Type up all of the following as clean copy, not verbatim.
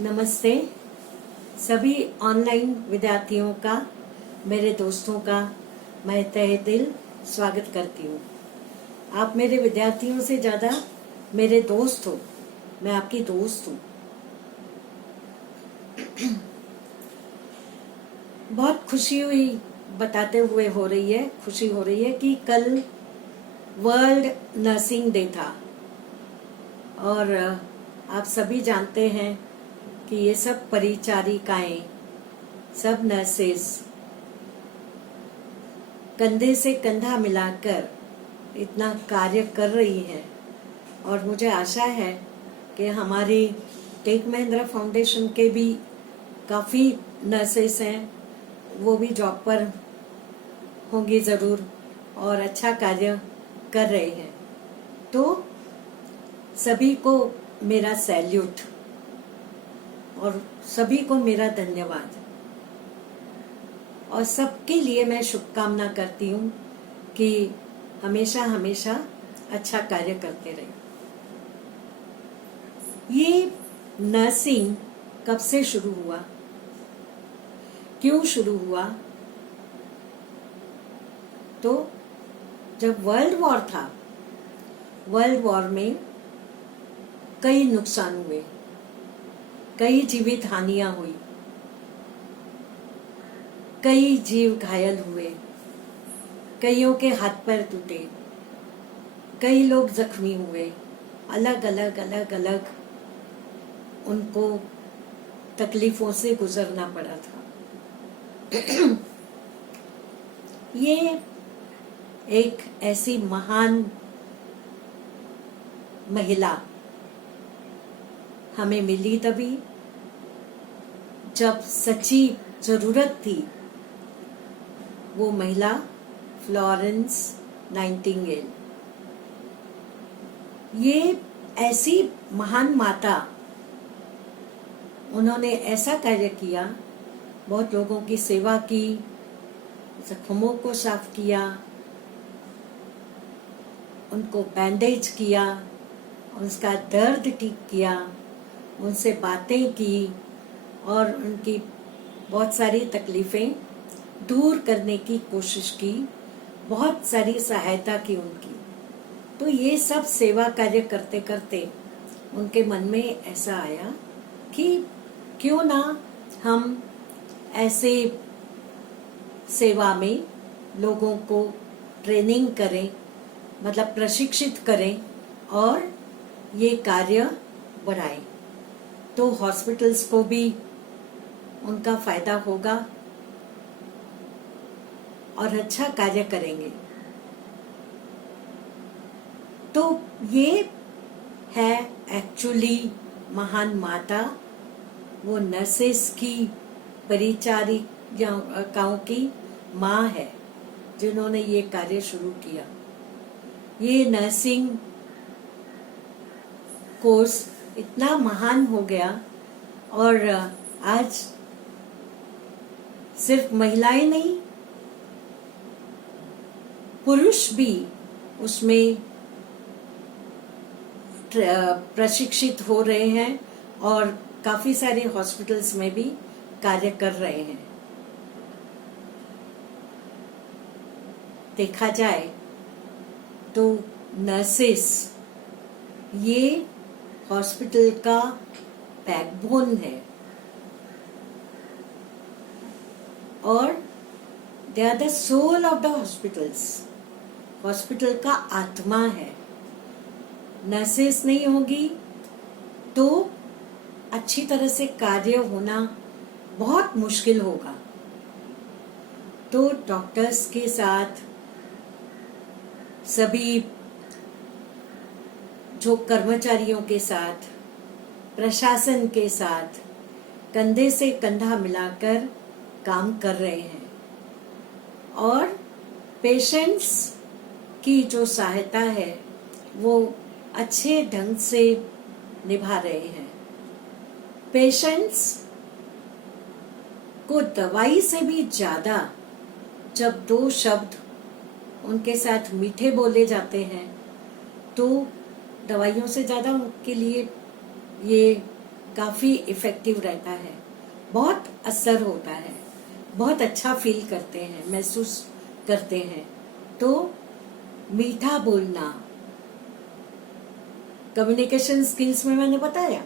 नमस्ते सभी ऑनलाइन विद्यार्थियों का, मेरे दोस्तों का मैं तहे दिल स्वागत करती हूँ। आप मेरे विद्यार्थियों से ज़्यादा मेरे दोस्त हो, मैं आपकी दोस्त हूँ। बहुत खुशी हुई बताते हुए खुशी हो रही है कि कल वर्ल्ड नर्सिंग डे था और आप सभी जानते हैं कि ये सब परिचारिकाएं, सब नर्सेस कंधे से कंधा मिलाकर इतना कार्य कर रही हैं और मुझे आशा है कि हमारी टेक महिंद्रा फाउंडेशन के भी काफ़ी नर्सेस हैं, वो भी जॉब पर होंगी ज़रूर और अच्छा कार्य कर रहे हैं। तो सभी को मेरा सैल्यूट और सभी को मेरा धन्यवाद और सबके लिए मैं शुभकामना करती हूँ कि हमेशा हमेशा अच्छा कार्य करते रहे। ये नर्सिंग कब से शुरू हुआ, क्यों शुरू हुआ? तो जब वर्ल्ड वॉर था, वर्ल्ड वॉर में कई नुकसान हुए, कई जीवित हानियां हुई, कई जीव घायल हुए, कईयों के हाथ पैर टूटे, कई लोग जख्मी हुए, अलग अलग उनको तकलीफों से गुजरना पड़ा था। ये एक ऐसी महान महिला हमें मिली तभी जब सच्ची जरूरत थी। वो महिला फ्लोरेंस नाइटिंगेल, ये ऐसी महान माता, उन्होंने ऐसा कार्य किया, बहुत लोगों की सेवा की, जख्मों को साफ किया, उनको बैंडेज किया, उसका दर्द ठीक किया, उनसे बातें की और उनकी बहुत सारी तकलीफ़ें दूर करने की कोशिश की, बहुत सारी सहायता की उनकी। तो ये सब सेवा कार्य करते करते उनके मन में ऐसा आया कि क्यों ना हम ऐसे सेवा में लोगों को ट्रेनिंग करें, मतलब प्रशिक्षित करें और ये कार्य बढ़ाएं, तो हॉस्पिटल्स को भी उनका फायदा होगा और अच्छा कार्य करेंगे। तो ये है एक्चुअली महान माता, वो नर्सेस की, परिचारिकाओं की माँ है, जिन्होंने ये कार्य शुरू किया। ये नर्सिंग कोर्स इतना महान हो गया और आज सिर्फ महिलाएं नहीं, पुरुष भी उसमें प्रशिक्षित हो रहे हैं और काफी सारे हॉस्पिटल्स में भी कार्य कर रहे हैं। देखा जाए तो नर्सेस ये हॉस्पिटल का बैकबोन है और they are the soul of the hospitals. Hospital का आत्मा है। नर्सेस नहीं होगी तो अच्छी तरह से कार्य होना बहुत मुश्किल होगा। तो डॉक्टर्स के साथ सभी जो कर्मचारियों के साथ, प्रशासन के साथ कंधे से कंधा मिलाकर काम कर रहे हैं और पेशेंट्स की जो सहायता है वो अच्छे ढंग से निभा रहे हैं। पेशेंट्स को दवाई से भी ज्यादा जब दो शब्द उनके साथ मीठे बोले जाते हैं तो दवाइयों से ज्यादा उनके लिए ये काफ़ी इफ़ेक्टिव रहता है, बहुत असर होता है, बहुत अच्छा फील करते हैं, महसूस करते हैं। तो मीठा बोलना, कम्युनिकेशन स्किल्स में मैंने बताया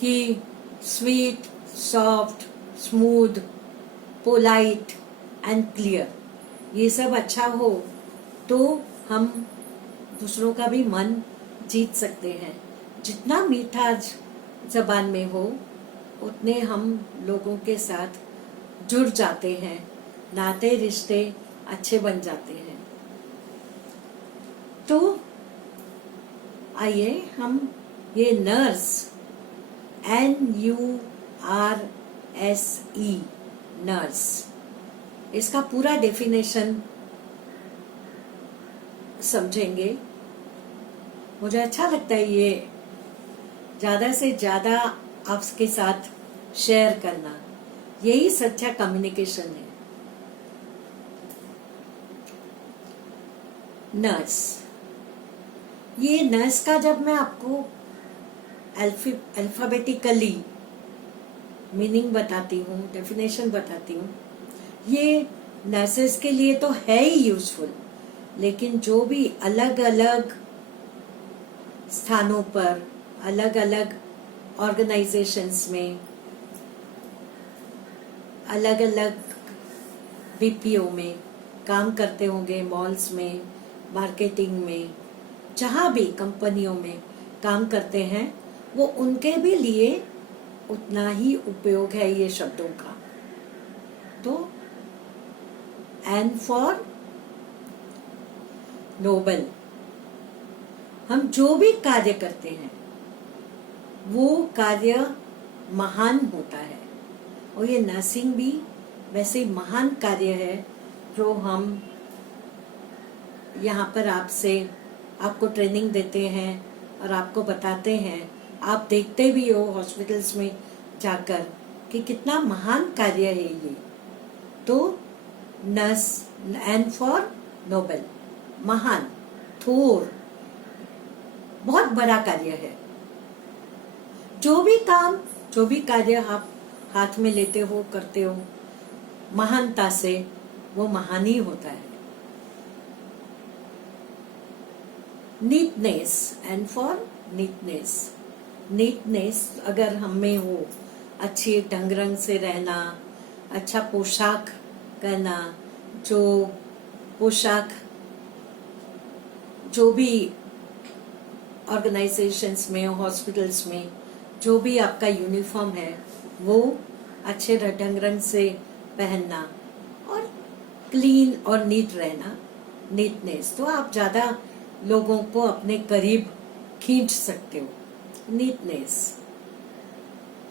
कि sweet, soft, smooth, polite and clear, ये सब अच्छा हो तो हम दूसरों का भी मन जीत सकते हैं। जितना मीठा जबान में हो उतने हम लोगों के साथ जुड़ जाते हैं, नाते रिश्ते अच्छे बन जाते हैं। तो आइए हम ये नर्स, NURSE, नर्स, इसका पूरा डेफिनेशन समझेंगे। मुझे अच्छा लगता है ये ज्यादा से ज्यादा आपके साथ शेयर करना, यही सच्चा कम्युनिकेशन है। नर्स, ये नर्स का जब मैं आपको अल्फाबेटिकली मीनिंग बताती हूँ, डेफिनेशन बताती हूँ, ये नर्सेस के लिए तो है ही यूजफुल, लेकिन जो भी अलग अलग स्थानों पर, अलग अलग ऑर्गेनाइजेशंस में, अलग अलग BPO में काम करते होंगे, मॉल्स में, मार्केटिंग में, जहाँ भी कंपनियों में काम करते हैं, वो उनके भी लिए उतना ही उपयोग है ये शब्दों का। तो N फॉर नोबल, हम जो भी कार्य करते हैं वो कार्य महान होता है, और ये नर्सिंग भी वैसे महान कार्य है जो हम यहाँ पर आपको ट्रेनिंग देते हैं और आपको बताते हैं। आप देखते भी हो हॉस्पिटल्स में जाकर कि कितना महान कार्य है ये। तो नर्स, N फॉर नोबल, महान, थोर, बहुत बड़ा कार्य है। जो भी काम, जो भी कार्य आप हाथ में लेते हो, करते हो, महानता से वो महान ही होता है। Neatness, N for neatness, neatness अगर हम में हो, अच्छे ढंग रंग से रहना, अच्छा पोशाक करना, जो पोशाक जो भी ऑर्गेनाइजेशंस में, हॉस्पिटल्स में जो भी आपका यूनिफॉर्म है वो अच्छे ढंग रंग से पहनना और क्लीन और नीट रहना, नीटनेस। तो आप ज्यादा लोगों को अपने करीब खींच सकते हो, नीटनेस।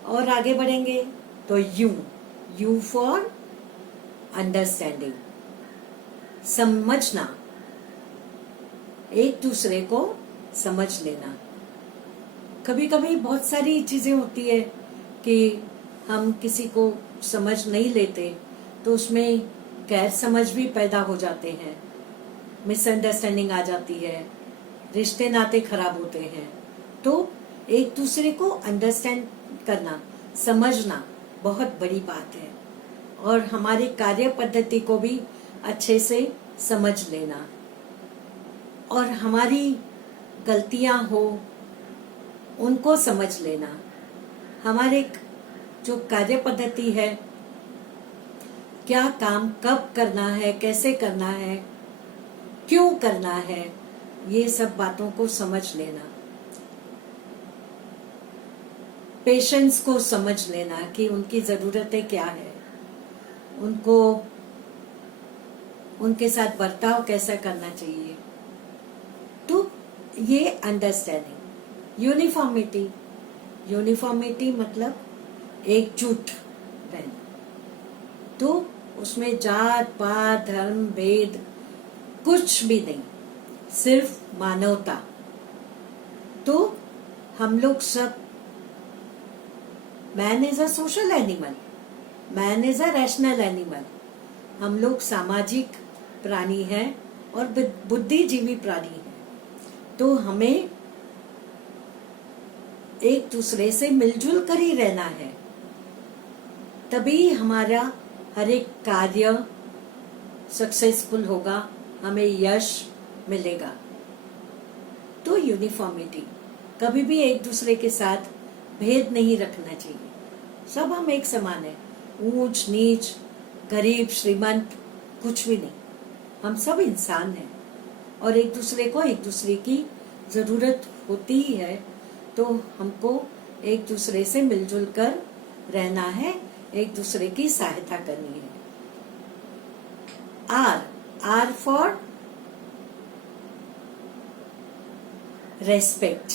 और आगे बढ़ेंगे तो यू फॉर अंडरस्टैंडिंग, समझना, एक दूसरे को समझ लेना। कभी कभी बहुत सारी चीजें होती है कि हम किसी को समझ नहीं लेते, तो उसमें गैर समझ भी पैदा हो जाते हैं, मिसअंडरस्टैंडिंग आ जाती है, रिश्ते नाते खराब होते हैं। तो एक दूसरे को अंडरस्टैंड करना, समझना बहुत बड़ी बात है, और हमारी कार्य पद्धति को भी अच्छे से समझ लेना, और हमारी गलतियां हो उनको समझ लेना। हमारे जो कार्य पद्धति है, क्या काम कब करना है, कैसे करना है, क्यों करना है, ये सब बातों को समझ लेना। पेशेंट्स को समझ लेना कि उनकी जरूरतें क्या है, उनको उनके साथ बर्ताव कैसा करना चाहिए। तो ये अंडरस्टैंडिंग। यूनिफॉर्मिटी, यूनिफॉर्मिटी मतलब एकजुट रहना। तो उसमें जात पात धर्म भेद कुछ भी नहीं, सिर्फ मानवता। तो हम लोग सब, man is a social animal, man is a rational animal, हम लोग सामाजिक प्राणी हैं और बुद्धिजीवी प्राणी हैं। तो हमें एक दूसरे से मिलजुल कर ही रहना है, तभी हमारा हर एक कार्य सक्सेसफुल होगा, हमें यश मिलेगा। तो यूनिफॉर्मिटी, कभी भी एक दूसरे के साथ भेद नहीं रखना चाहिए। सब हम एक समान है, ऊंच नीच, गरीब श्रीमंत, कुछ भी नहीं। हम सब इंसान हैं और एक दूसरे को एक दूसरे की जरूरत होती ही है, तो हमको एक दूसरे से मिलजुल कर रहना है, एक दूसरे की सहायता करनी है। R for respect.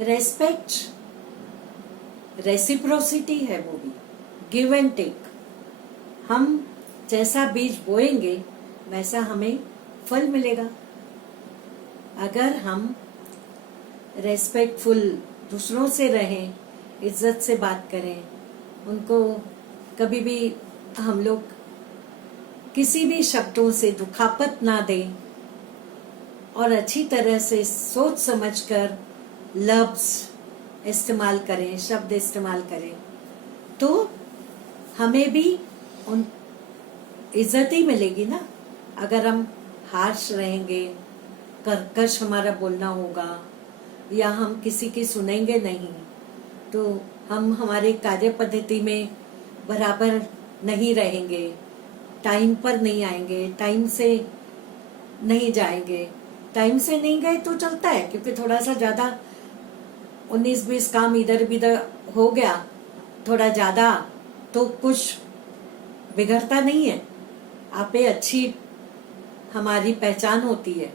Respect reciprocity है, वो भी गिव एंड टेक। हम जैसा बीज बोएंगे वैसा हमें फल मिलेगा। अगर हम रेस्पेक्टफुल दूसरों से रहें, इज्जत से बात करें, उनको कभी भी हम लोग किसी भी शब्दों से दुखापत ना दें और अच्छी तरह से सोच समझकर लफ्ज इस्तेमाल करें, शब्द इस्तेमाल करें, तो हमें भी उन इज्जत ही मिलेगी ना। अगर हम हार्श रहेंगे, कर्कश हमारा बोलना होगा या हम किसी की सुनेंगे नहीं, तो हम हमारे कार्य पद्धति में बराबर नहीं रहेंगे, टाइम पर नहीं आएंगे, टाइम से नहीं जाएंगे। टाइम से नहीं गए तो चलता है, क्योंकि थोड़ा सा ज्यादा 19-20 काम इधर बिधर हो गया थोड़ा ज्यादा, तो कुछ बिगड़ता नहीं है। आपे अच्छी हमारी पहचान होती है,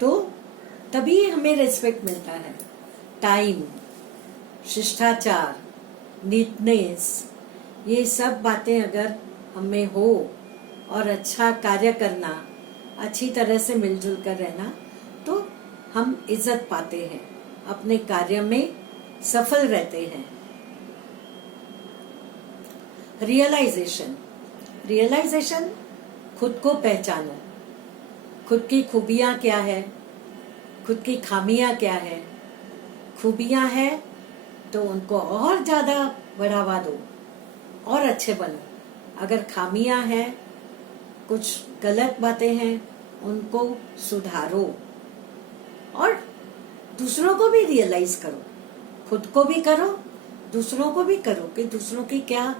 तो तभी हमें रिस्पेक्ट मिलता है। टाइम, शिष्टाचार, नीटनेस, ये सब बातें अगर हमें हो और अच्छा कार्य करना, अच्छी तरह से मिलजुल कर रहना, तो हम इज्जत पाते हैं, अपने कार्य में सफल रहते हैं। रियलाइजेशन, रियलाइजेशन खुद को पहचानो, खुद की खूबियां क्या है, खुद की खामियां क्या है। खूबियां है तो उनको और ज्यादा बढ़ावा दो और अच्छे बनो। अगर खामियां है, कुछ गलत बातें हैं, उनको सुधारो और दूसरों को भी रियलाइज करो, खुद को भी करो, दूसरों को भी करो कि दूसरों की क्या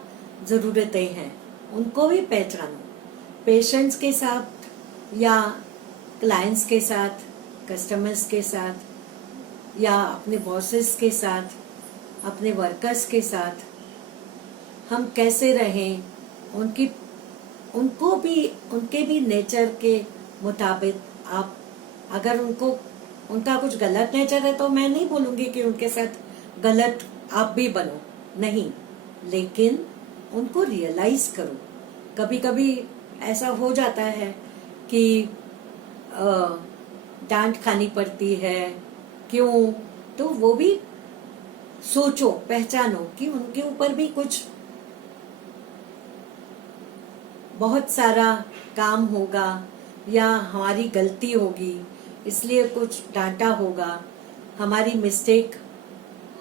जरूरतें हैं, उनको भी पहचानो। पेशेंट्स के साथ या क्लाइंट्स के साथ, कस्टमर्स के साथ या अपने बॉसेस के साथ, अपने वर्कर्स के साथ हम कैसे रहें, उनको भी, उनके भी नेचर के मुताबिक आप, अगर उनका कुछ गलत नेचर है तो मैं नहीं बोलूंगी कि उनके साथ गलत आप भी बनो, नहीं, लेकिन उनको रियलाइज करो। कभी कभी ऐसा हो जाता है कि डांट खानी पड़ती है, क्यों, तो वो भी सोचो, पहचानो कि उनके ऊपर भी कुछ बहुत सारा काम होगा या हमारी गलती होगी, इसलिए कुछ डांटा होगा, हमारी मिस्टेक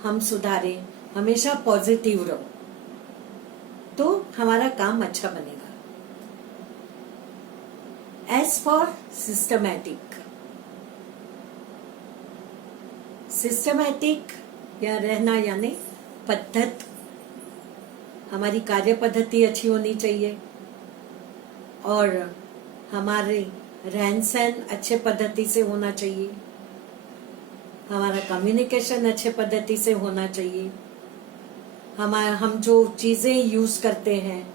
हम सुधारें। हमेशा पॉजिटिव रहो तो हमारा काम अच्छा बनेगा। एस फॉर सिस्टमैटिक, सिस्टमैटिक या रहना यानी पद्धत, हमारी कार्य पद्धति अच्छी होनी चाहिए और हमारे रहन सहन अच्छे पद्धति से होना चाहिए, हमारा कम्युनिकेशन अच्छे पद्धति से होना चाहिए, हम जो चीजें यूज करते हैं,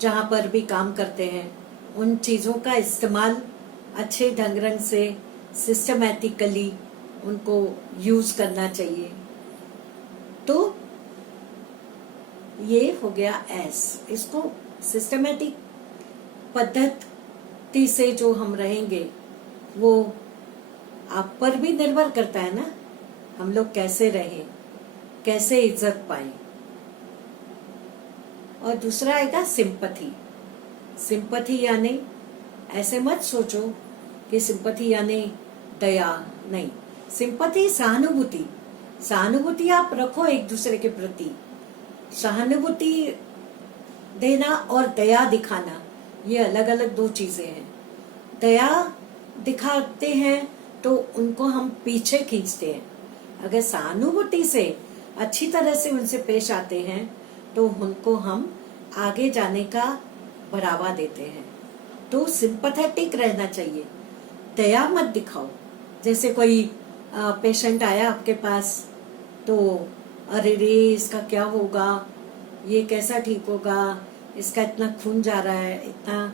जहां पर भी काम करते हैं, उन चीजों का इस्तेमाल अच्छे ढंग से सिस्टमैटिकली उनको यूज करना चाहिए। तो ये हो गया एस। इसको सिस्टमैटिक पद्धति से जो हम रहेंगे वो आप पर भी निर्भर करता है ना, हम लोग कैसे रहें, कैसे इज्जत पाएं। और दूसरा आएगा सिंपैथी। सिंपैथी यानी ऐसे मत सोचो कि सिंपैथी यानी दया नहीं। सिंपैथी सहानुभूति, सहानुभूति आप रखो एक दूसरे के प्रति। सहानुभूति देना और दया दिखाना ये अलग अलग दो चीजें हैं। दया दिखाते हैं तो उनको हम पीछे खींचते हैं, अगर सहानुभूति से अच्छी तरह से उनसे पेश आते हैं तो उनको हम आगे जाने का बढ़ावा देते हैं। तो सिंपैथेटिक रहना चाहिए, दया मत दिखाओ। जैसे कोई पेशेंट आया आपके पास तो अरे रे इसका क्या होगा, ये कैसा ठीक होगा, इसका इतना खून जा रहा है, इतना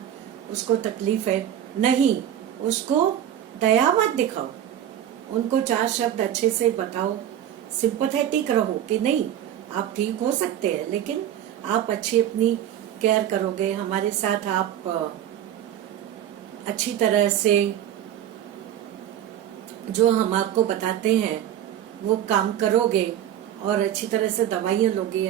उसको तकलीफ है, नहीं, उसको दया मत दिखाओ, उनको चार शब्द अच्छे से बताओ, सिंपैथेटिक रहो कि नहीं आप ठीक हो सकते हैं, लेकिन आप अच्छी अपनी केयर करोगे, हमारे साथ आप अच्छी तरह से जो हम आपको बताते हैं वो काम करोगे और अच्छी तरह से दवाइयाँ लोगे,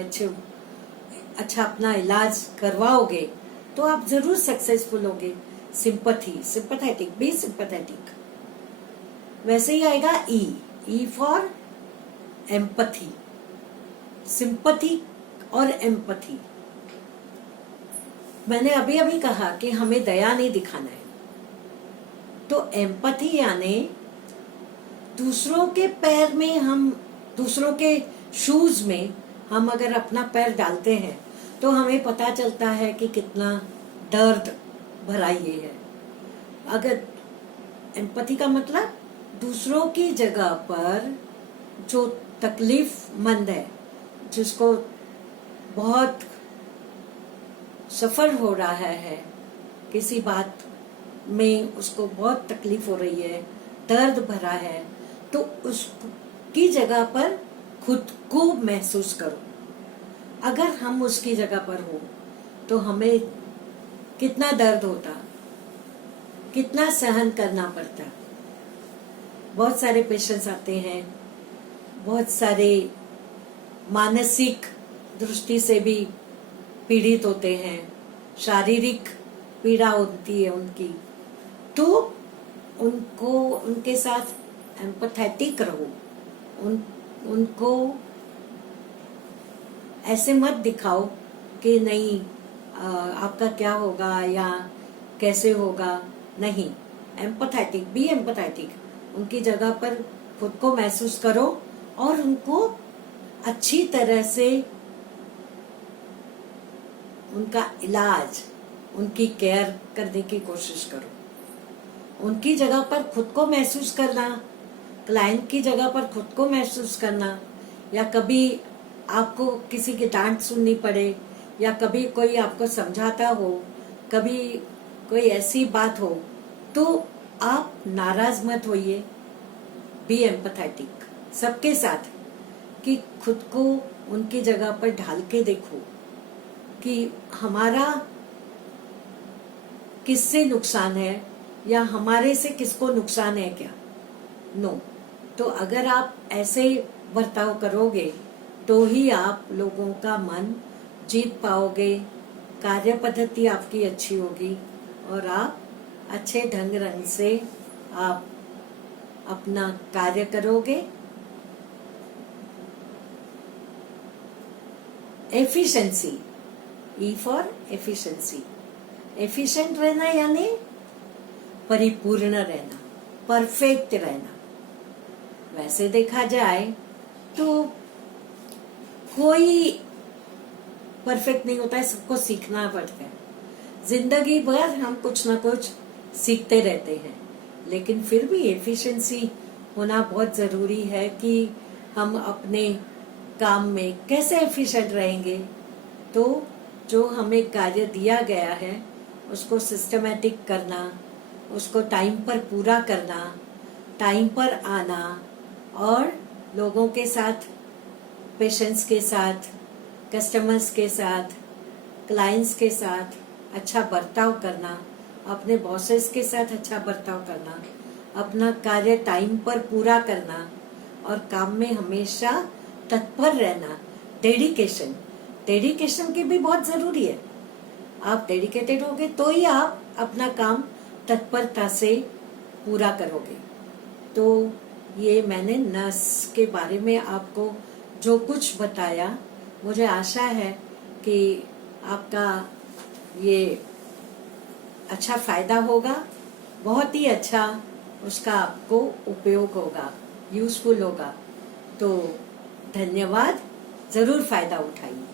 अच्छा अपना इलाज करवाओगे तो आप जरूर सक्सेसफुल होगे। Sympathy, sympathetic, be sympathetic. वैसे ही आएगा ई फॉर एम्पैथी। सिंपैथी और एम्पैथी, मैंने अभी अभी कहा कि हमें दया नहीं दिखाना है, तो एम्पैथी यानी दूसरों के पैर में हम, दूसरों के शूज में हम अगर अपना पैर डालते हैं तो हमें पता चलता है कि कितना दर्द भरा ये है। अगर एम्पैथी का मतलब दूसरों की जगह पर जो तकलीफ मंद है, जिसको बहुत सफर हो रहा है, किसी बात में उसको बहुत तकलीफ हो रही है, दर्द भरा है, तो उसकी जगह पर खुद को महसूस करो। अगर हम उसकी जगह पर हो तो हमें कितना दर्द होता, कितना सहन करना पड़ता। बहुत सारे पेशेंट्स आते हैं, बहुत सारे मानसिक दृष्टि से भी पीड़ित होते हैं, शारीरिक पीड़ा होती है उनकी, तो उनको, उनके साथ एम्पैथेटिक रहो। उनको ऐसे मत दिखाओ कि नहीं आपका क्या होगा या कैसे होगा, नहीं। एम्पैथेटिक, बी एम्पैथेटिक, उनकी जगह पर खुद को महसूस करो और उनको अच्छी तरह से उनका इलाज, उनकी केयर करने की कोशिश करो। उनकी जगह पर खुद को महसूस करना, क्लाइंट की जगह पर खुद को महसूस करना, या कभी आपको किसी की डांट सुननी पड़े, या कभी कोई आपको समझाता हो, कभी कोई ऐसी बात हो, तो आप नाराज मत होइए। बी एम्पैथेटिक सबके साथ, कि खुद को उनकी जगह पर ढाल के देखो कि हमारा किससे नुकसान है या हमारे से किसको नुकसान है क्या। नो, तो अगर आप ऐसे बर्ताव करोगे तो ही आप लोगों का मन जीत पाओगे, कार्य पद्धति आपकी अच्छी होगी और आप अच्छे ढंग से आप अपना कार्य करोगे। Efficiency, E for efficiency. Efficient रहना यानी परिपूर्ण रहना, परफेक्ट रहना। वैसे देखा जाए तो कोई परफेक्ट नहीं होता है, सबको सीखना पड़ता है। जिंदगी भर हम कुछ ना कुछ सीखते रहते हैं, लेकिन फिर भी एफिशिएंसी होना बहुत जरूरी है कि हम अपने काम में कैसे एफिशिएंट रहेंगे। तो जो हमें कार्य दिया गया है उसको सिस्टमैटिक करना, उसको टाइम पर पूरा करना, टाइम पर आना और लोगों के साथ, पेशेंट्स के साथ, कस्टमर्स के साथ, क्लाइंट्स के साथ अच्छा बर्ताव करना, अपने बॉसेस के साथ अच्छा बर्ताव करना, अपना कार्य टाइम पर पूरा करना और काम में हमेशा तत्पर रहना। डेडिकेशन, डेडिकेशन की भी बहुत जरूरी है। आप डेडिकेटेड होगे तो ही आप अपना काम तत्परता से पूरा करोगे। तो ये मैंने नस के बारे में आपको जो कुछ बताया, मुझे आशा है कि आपका ये अच्छा फायदा होगा, बहुत ही अच्छा उसका आपको उपयोग होगा, यूजफुल होगा। तो धन्यवाद, जरूर फायदा उठाइए।